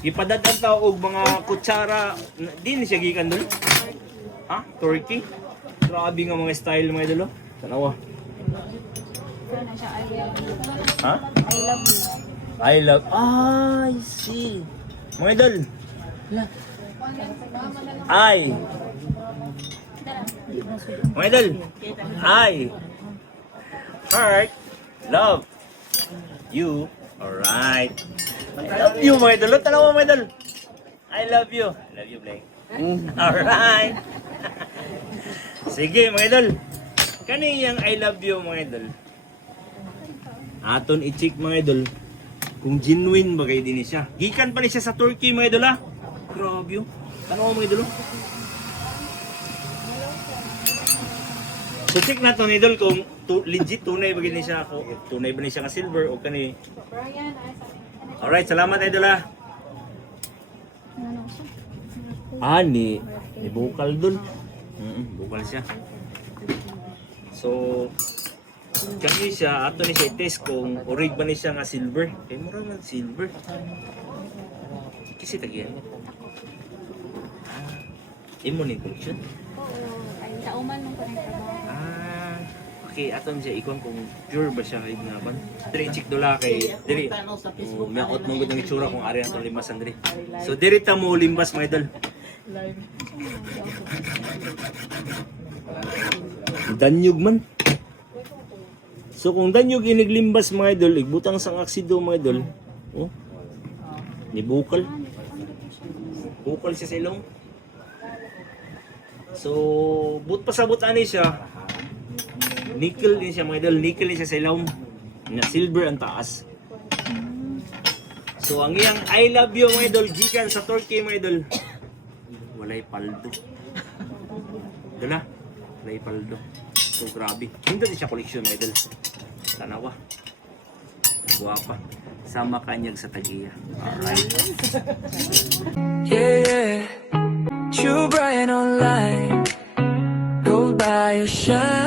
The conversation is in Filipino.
Ipadadaan tao og mga kutsara. Di ni siya gikan dul. Ha? Turkey? Grabe nga mga style mga idol. Tanawa. Ha? I love you. I love. I see. Mga idol. I. Mga idol. I. Heart. Love. You. Alright. I love you, mga idol. Tanawa, mga idol. I love you. I love you, Blake. Alright. Sige, mga idol. Kaniyang I love you, mga idol. Aton i-check, mga idol, kung genuine ba kayo din siya. Gikan pa ni siya sa Turkey, mga idol, ha? Grabe, oh. Tanawa, mga idol, oh. So check nato ni idol kung legit tunay ba gini siya, kung tunay ba ni siya nga silver o kani. Alright, salamat idol ha. Ni bukal dun. Bukal siya. So kani siya ato ni siya i-test kung orig ba ni siya nga silver. Kay mura man silver. Kasi tagyan. Imo ni collection. Ay, kauman nung trabaho. Okay, aton siya ikon kung pure ba siya kay ginaban. Diri check dula kay diri. Miakot mo gud ang itsura kung ari aton limbas diri. So diri ta mo limbas mga idol. Danyog man. So kung danyog iniglimbas mga idol, igbutang sang aksido mga idol. Oh. Ni bukal. Bukal siya sa ilong. So but pasabot ani siya. Nickel din siya mga idol, nickel din siya sa ilaw. Na silver ang taas. So ang iyang I love you mga idol, gikan sa Turkey mga idol. Walay paldo. Dala, walay paldo. So grabe. Hindi din siya koleksyon mga idol. Tanawa. Guwapa. Sama kanyag sa tagiya. Alright. Yeah, True Brian online. Go by your shine.